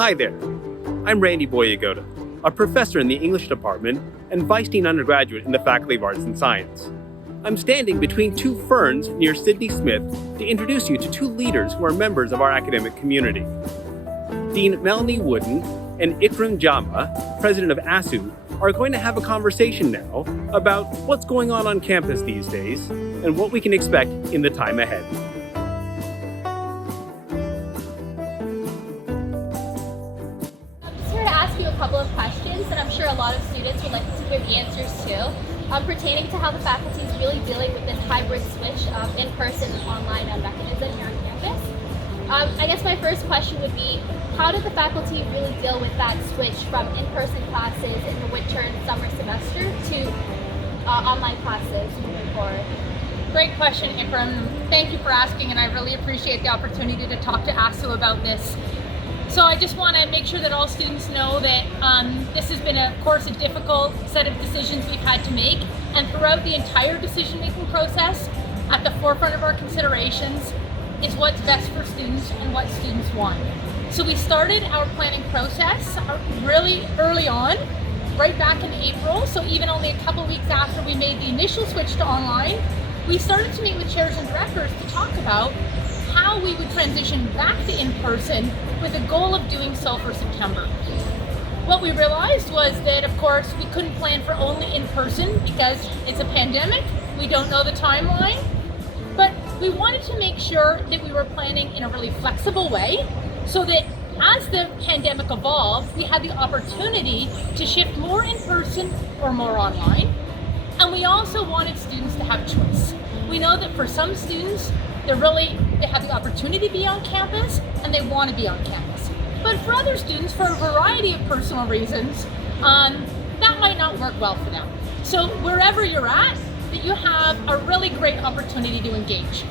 Hi there. I'm Randy Boyagoda, a professor in the English department and Vice Dean undergraduate in the Faculty of Arts and Science. I'm standing between two ferns near Sydney Smith to introduce you to two leaders who are members of our academic community. Dean Melanie Woodin and Ikran Jama, president of ASSU, are going to have a conversation now about what's going on campus these days and what we can expect in the time ahead. I'm just here to ask you a couple of questions that I'm sure a lot of students would like to hear the answers to, pertaining to how the faculty is really dealing with this hybrid switch of in-person and online mechanism here on campus. I guess my first question would be, how did the faculty really deal with that switch from in-person classes in the winter and summer semester to online classes moving forward? Great question, Ikran. Thank you for asking, and I really appreciate the opportunity to talk to ASSU about this. So I just want to make sure that all students know that this has been, of course, a difficult set of decisions we've had to make, and throughout the entire decision-making process, at the forefront of our considerations is what's best for students and what students want. So we started our planning process really early on, right back in April. So even only a couple weeks after we made the initial switch to online, we started to meet with chairs and directors to talk about how we would transition back to in-person with the goal of doing so for September. What we realized was that, of course, we couldn't plan for only in-person because it's a pandemic. We don't know the timeline, but we wanted to make sure that we were planning in a really flexible way so that as the pandemic evolved, we had the opportunity to shift more in-person or more online. And we also wanted students to have choice. We know that for some students, they have the opportunity to be on campus and they want to be on campus. But for other students, for a variety of personal reasons, that might not work well for them. So wherever you're at, that you have a really great opportunity to engage.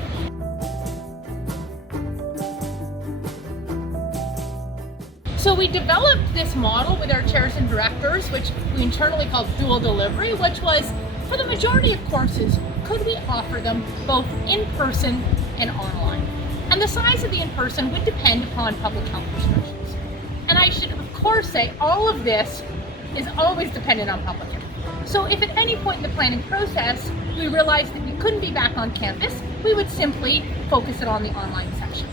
So we developed this model with our chairs and directors, which we internally called dual delivery, which was, for the majority of courses, could we offer them both in person and online? And the size of the in-person would depend upon public health restrictions. And I should, of course, say all of this is always dependent on public health. So if at any point in the planning process, we realized that we couldn't be back on campus, we would simply focus it on the online section.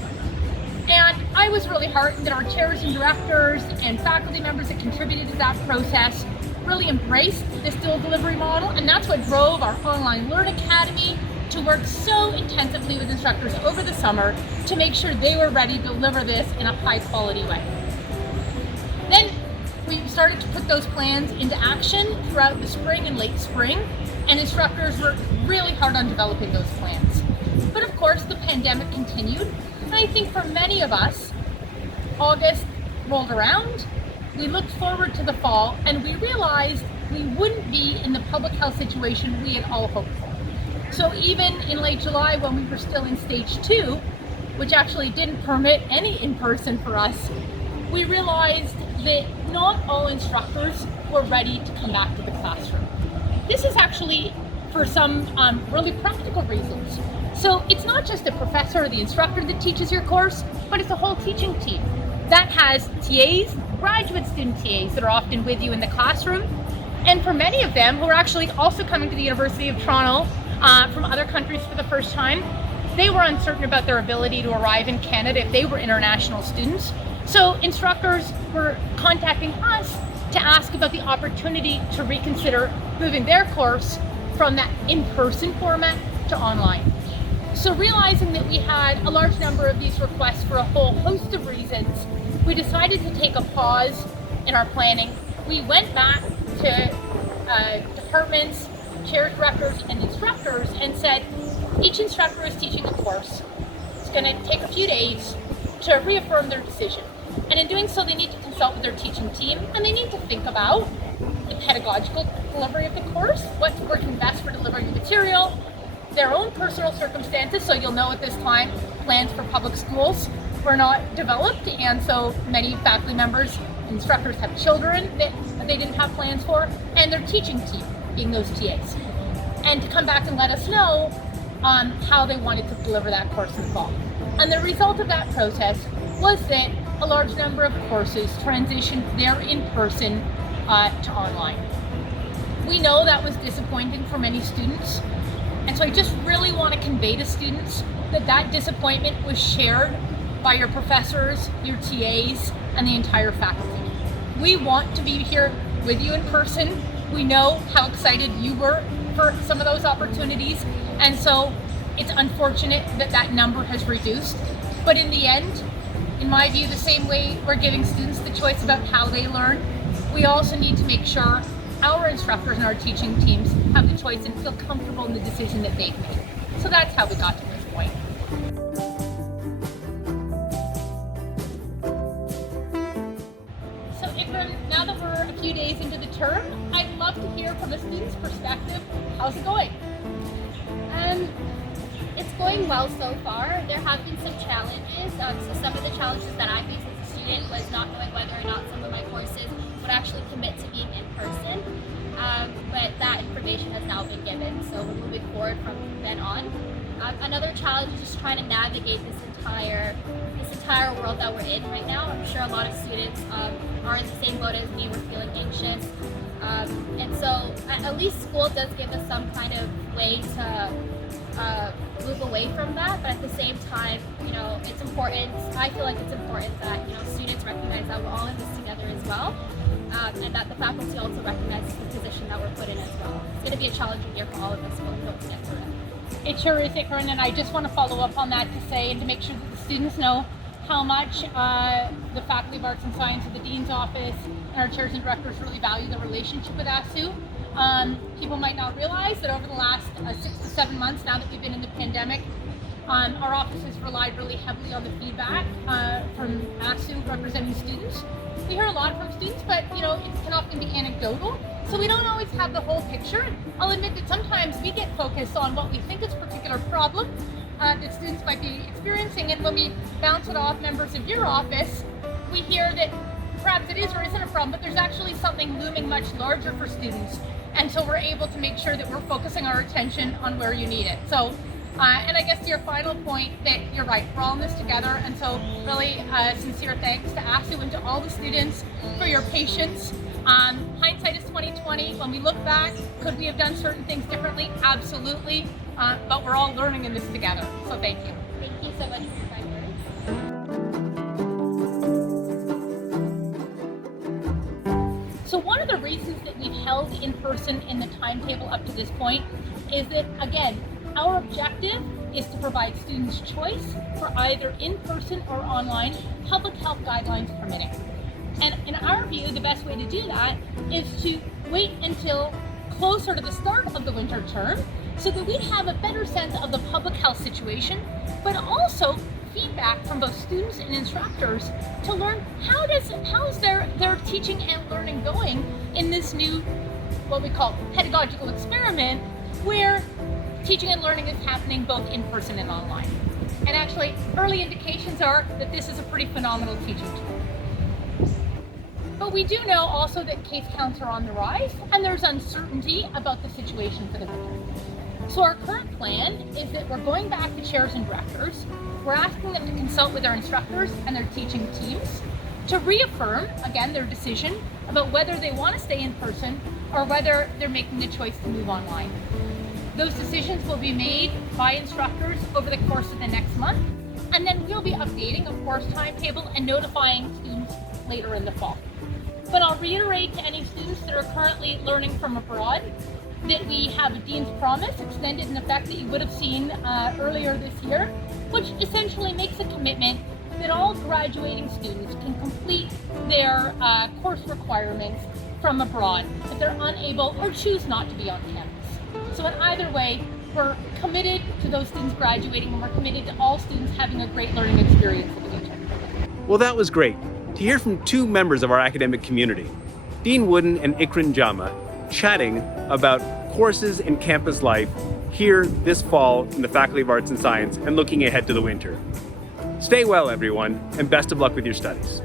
And I was really heartened that our chairs and directors and faculty members that contributed to that process really embraced this dual delivery model, and that's what drove our Online Learn Academy to work so intensively with instructors over the summer to make sure they were ready to deliver this in a high quality way. Then we started to put those plans into action throughout the spring and late spring, and instructors worked really hard on developing those plans. But of course, the pandemic continued, and I think for many of us, August rolled around, we looked forward to the fall, and we realized we wouldn't be in the public health situation we had all hoped for. So even in late July, when we were still in stage 2, which actually didn't permit any in-person for us, we realized that not all instructors were ready to come back to the classroom. This is actually for some really practical reasons. So it's not just the professor or the instructor that teaches your course, but it's a whole teaching team that has TAs, graduate student TAs that are often with you in the classroom. And for many of them who are actually also coming to the University of Toronto from other countries for the first time, they were uncertain about their ability to arrive in Canada if they were international students. So instructors were contacting us to ask about the opportunity to reconsider moving their course from that in-person format to online. So realizing that we had a large number of these requests for a whole host of reasons, we decided to take a pause in our planning. We went back to departments, chairs, directors, and instructors and said, each instructor is teaching a course. It's going to take a few days to reaffirm their decision. And in doing so, they need to consult with their teaching team, and they need to think about the pedagogical delivery of the course, what's working best for delivering the material, their own personal circumstances. So you'll know at this time, plans for public schools were not developed, and so many faculty members, instructors have children that they didn't have plans for, and their teaching team, being those TAs. And to come back and let us know how they wanted to deliver that course in the fall. And the result of that process was that a large number of courses transitioned their in-person to online. We know that was disappointing for many students, and so I just really want to convey to students that that disappointment was shared by your professors, your TAs, and the entire faculty. We want to be here with you in person. We know how excited you were for some of those opportunities, and so it's unfortunate that that number has reduced. But in the end, in my view, the same way we're giving students the choice about how they learn, we also need to make sure our instructors and our teaching teams have the choice and feel comfortable in the decision that they've made. So that's how we got to this point. So Ikran, now that we're a few days into the term, I'd love to hear from a student's perspective, how's it going? It's going well so far. There have been some challenges. So some of the challenges that I faced as a student was not knowing whether or not some of my courses would actually commit to being in person. But that information has now been given, so we're moving forward from then on. Another challenge is just trying to navigate this entire world that we're in right now. I'm sure a lot of students are in the same boat as me. We're feeling anxious. And so at least school does give us some kind of way to move away from that, but at the same time, it's important. I feel like it's important that students recognize that we're all in this together as well, and that the faculty also recognizes the position that we're put in as well. It's going to be a challenging year for all of us, but we hope to get through it. It sure is, Ikran, and I just want to follow up on that to say and to make sure that the students know how much the Faculty of Arts and Science of the Dean's Office and our chairs and directors really value the relationship with ASSU. People might not realize that over the last 6 to 7 months, now that we've been in the pandemic, our office has relied really heavily on the feedback from ASSU representing students. We hear a lot from students, but it can often be anecdotal, so we don't always have the whole picture. I'll admit that sometimes we get focused on what we think is a particular problem that students might be experiencing, and when we bounce it off members of your office, we hear that perhaps it is or isn't a problem, but there's actually something looming much larger for students. And so we're able to make sure that we're focusing our attention on where you need it. So, and I guess to your final point, that you're right, we're all in this together. And so really sincere thanks to ASSU and to all the students for your patience. Hindsight is 2020. When we look back, could we have done certain things differently? Absolutely. But we're all learning in this together. So thank you. Thank you so much for your kind words. So one of the reasons that we've held in person in the timetable up to this point is that, again, our objective is to provide students choice for either in-person or online, public health guidelines permitting. And in our view, the best way to do that is to wait until closer to the start of the winter term so that we have a better sense of the public health situation, but also feedback from both students and instructors to learn how's their teaching and learning going in this new, what we call pedagogical experiment, where teaching and learning is happening both in person and online. And actually, early indications are that this is a pretty phenomenal teaching tool. But we do know also that case counts are on the rise, and there's uncertainty about the situation for the winter. So our current plan is that we're going back to chairs and directors. We're asking them to consult with our instructors and their teaching teams to reaffirm, again, their decision about whether they want to stay in person or whether they're making the choice to move online. Those decisions will be made by instructors over the course of the next month, and then we'll be updating a course timetable and notifying students later in the fall. But I'll reiterate to any students that are currently learning from abroad that we have a Dean's Promise extended in effect that you would have seen earlier this year, which essentially makes a commitment that all graduating students can complete their course requirements from abroad if they're unable or choose not to be on campus. So in either way, we're committed to those students graduating, and we're committed to all students having a great learning experience in the future. Well, that was great to hear from two members of our academic community, Dean Woodin and Ikran Jama, chatting about courses and campus life here this fall in the Faculty of Arts and Science and looking ahead to the winter. Stay well, everyone, and best of luck with your studies.